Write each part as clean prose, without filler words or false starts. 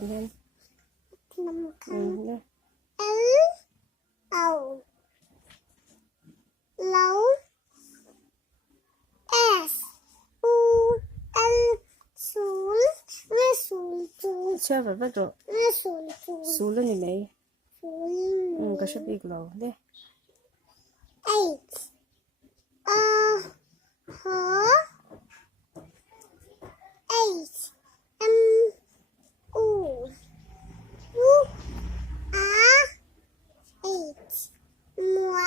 cầm hen. Cầm khăn. Đây. Ấu lấu S U L sul sul sul Chưa phải bắt rồi. sul sul Số lên thì mấy. sul Có sắp đi lâu. Đây. 8 H 8 U A 8 mua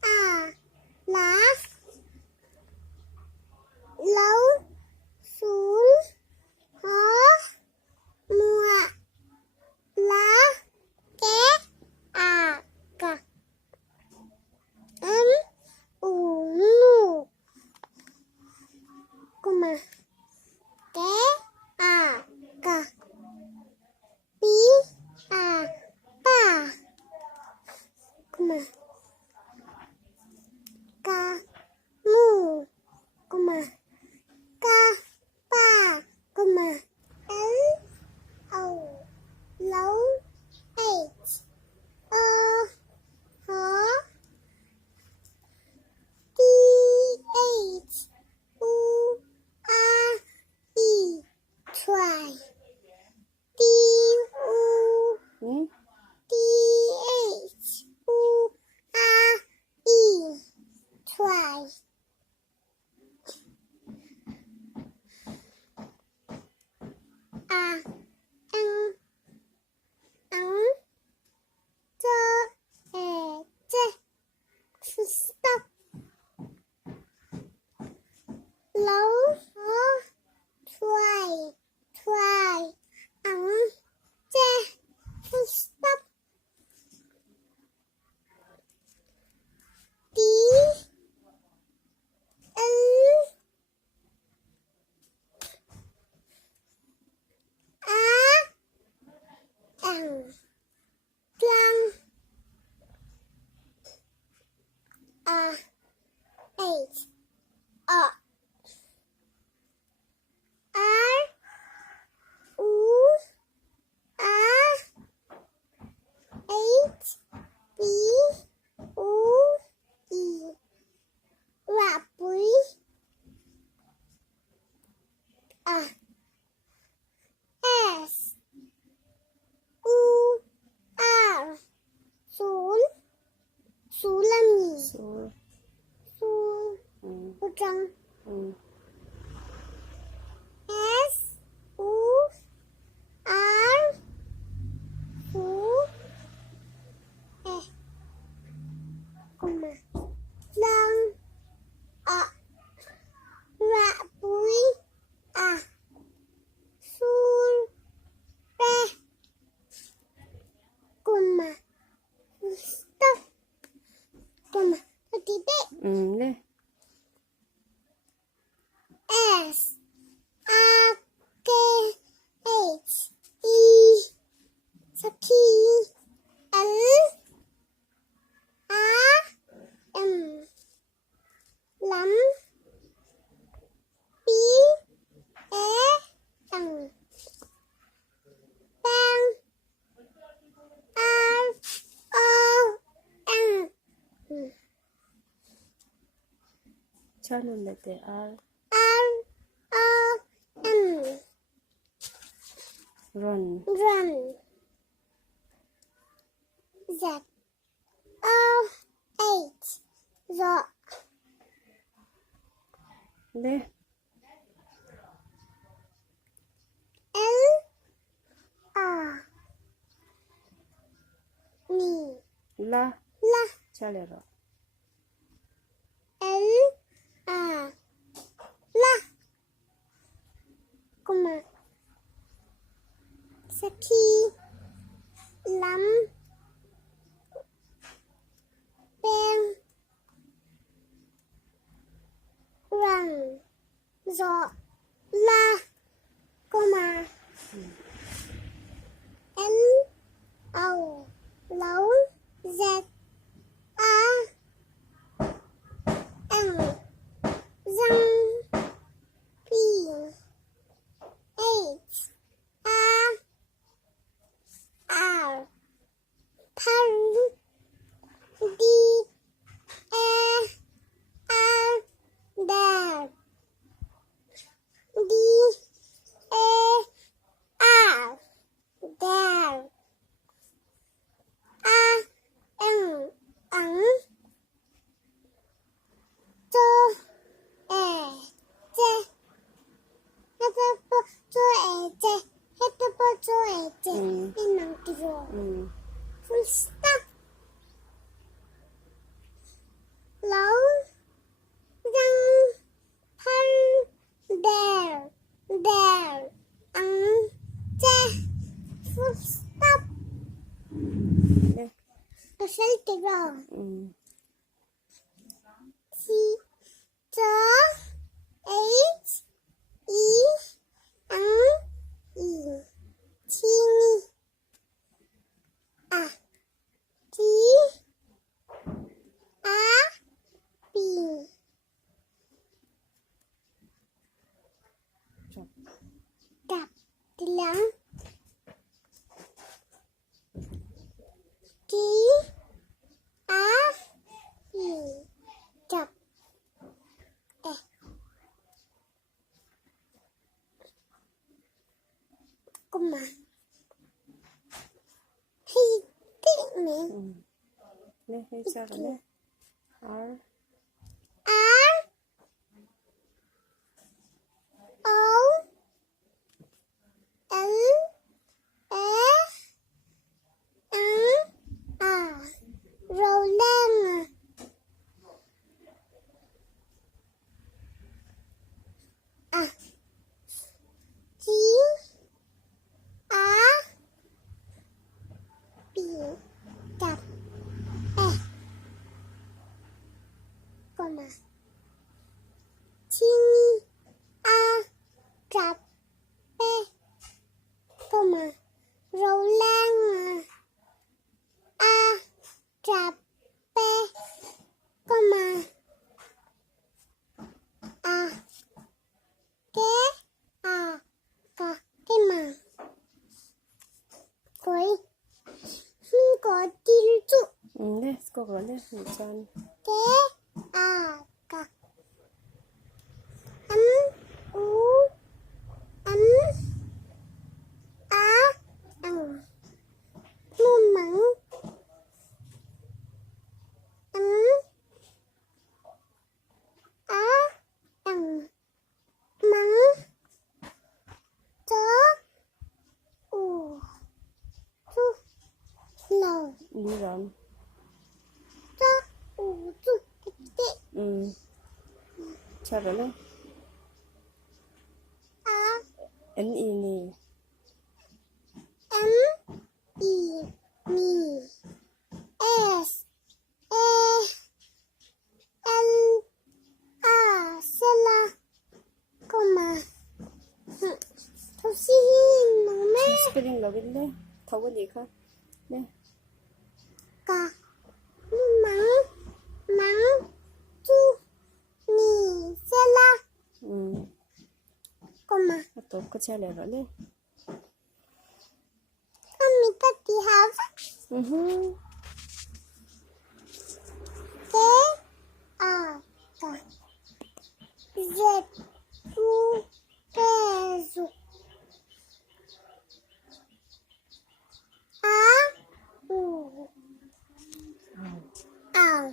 8 lá lấu xuống hó mua lá ké cà nu kuma ké cà bí ba kuma ca mu kuma ca ba kuma ấu lấu 8 hó TH U A E try T U TH U A E try ăn stop lấu try ăn stop tí ăn trăng 8 R U A 8 B U E rạp quý S U R xuống xuống là gì? Số. Xuống trăng S U R xuống kuma lăng rạ bụi xuống re kuma stop kuma đi bé Đây. S A K H E Saki L A M lắm B E N bang R O N Cho luôn là để R. R O N Run. run Z O 8 dọ Đây. L A Ni La. la Cho lại rồi. L A la kuma Saki lắm bang run dọ la kuma N O lấu Z A N răng P Ừ. T H E N E teeny A T A B Chọc. đập lắng T A B đập Come on. He bit me. Ừ. Nè, hay sao rồi nè. R. R O L E N A Roll lên à T A B đập Còn mà Teeny A đập Còn mà Roll lên A đập Còn mà A cái mà có tin trụ Ừ, nè, cô rồi nè, hình tròn. cái ấm u ấm á luôn mắng ấm á mắng chớ u chu lầu Đi rồi. chớ u chu tị Ừ. Sao rồi nè. á N I nì. M E me S A L A Sela Coma Thôi xin nó mẹ Spelling là bên đây. Thấu cái gì không? Nè. cả mắng mắng chu ni Sela Ừ. Coma Tốt có chơi lại rồi nè. con mình ta đi học Ừ hứ. Thế à cả dệt tu kê dục á u ảo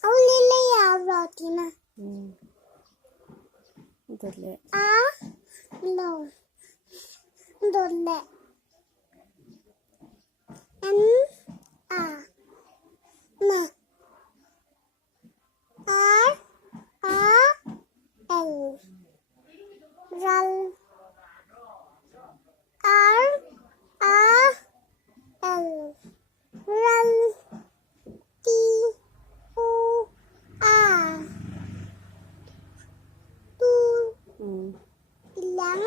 áo lily ảo rồi thì mà Ừ. Được lệ. á lầu đột lệ n a n r a l ral r a l ral t u a tu Ừ. lắng